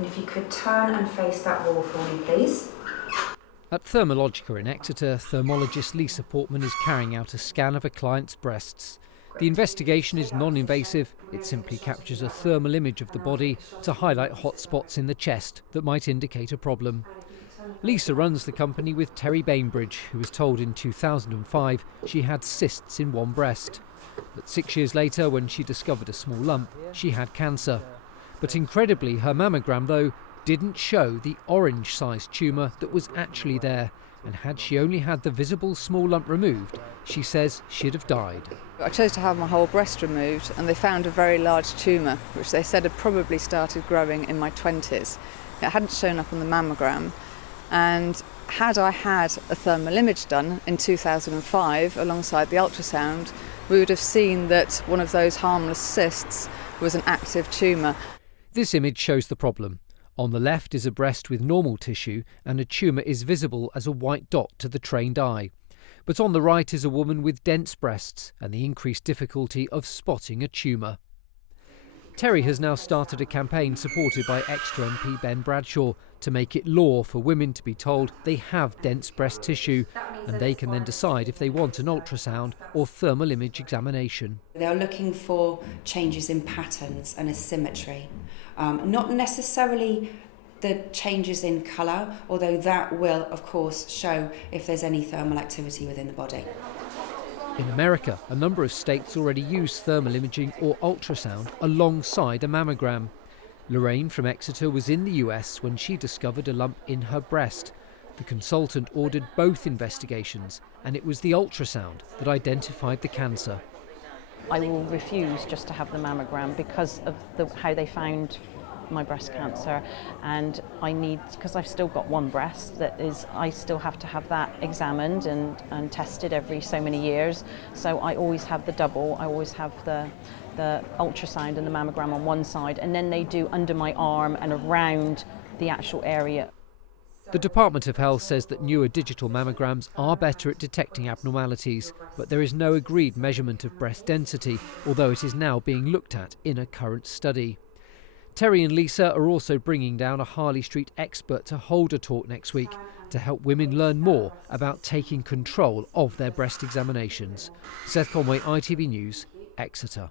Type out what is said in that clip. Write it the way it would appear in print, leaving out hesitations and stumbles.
And if you could turn and face that wall for me, please. At Thermalogica in Exeter, thermologist Lisa Portman is carrying out a scan of a client's breasts. The investigation is non-invasive. It simply captures a thermal image of the body to highlight hot spots in the chest that might indicate a problem. Lisa runs the company with Terri Bainbridge, who was told in 2005 she had cysts in one breast. But 6 years later, when she discovered a small lump, she had cancer. But incredibly, her mammogram, though, didn't show the orange-sized tumour that was actually there. And had she only had the visible small lump removed, she says she'd have died. I chose to have my whole breast removed, and they found a very large tumour, which they said had probably started growing in my 20s. It hadn't shown up on the mammogram, and had I had a thermal image done in 2005 alongside the ultrasound, we would have seen that one of those harmless cysts was an active tumour. This image shows the problem. On the left is a breast with normal tissue, and a tumour is visible as a white dot to the trained eye. But on the right is a woman with dense breasts and the increased difficulty of spotting a tumour. Terri has now started a campaign supported by Exeter MP Ben Bradshaw to make it law for women to be told they have dense breast tissue, and they can then decide if they want an ultrasound or thermal image examination. They're looking for changes in patterns and asymmetry, not necessarily the changes in colour, although that will, of course, show if there's any thermal activity within the body. In America, a number of states already use thermal imaging or ultrasound alongside a mammogram. Lorraine from Exeter was in the US when she discovered a lump in her breast. The consultant ordered both investigations, and it was the ultrasound that identified the cancer. I will refuse just to have the mammogram because of how they found my breast cancer, and because I've still got one breast I still have to have that examined and tested every so many years, so I always have the double. I always have the ultrasound and the mammogram on one side, and then they do under my arm and around the actual area. The Department of Health says that newer digital mammograms are better at detecting abnormalities, but there is no agreed measurement of breast density, although it is now being looked at in a current study. Terri and Lisa are also bringing down a Harley Street expert to hold a talk next week to help women learn more about taking control of their breast examinations. Seth Conway, ITV News, Exeter.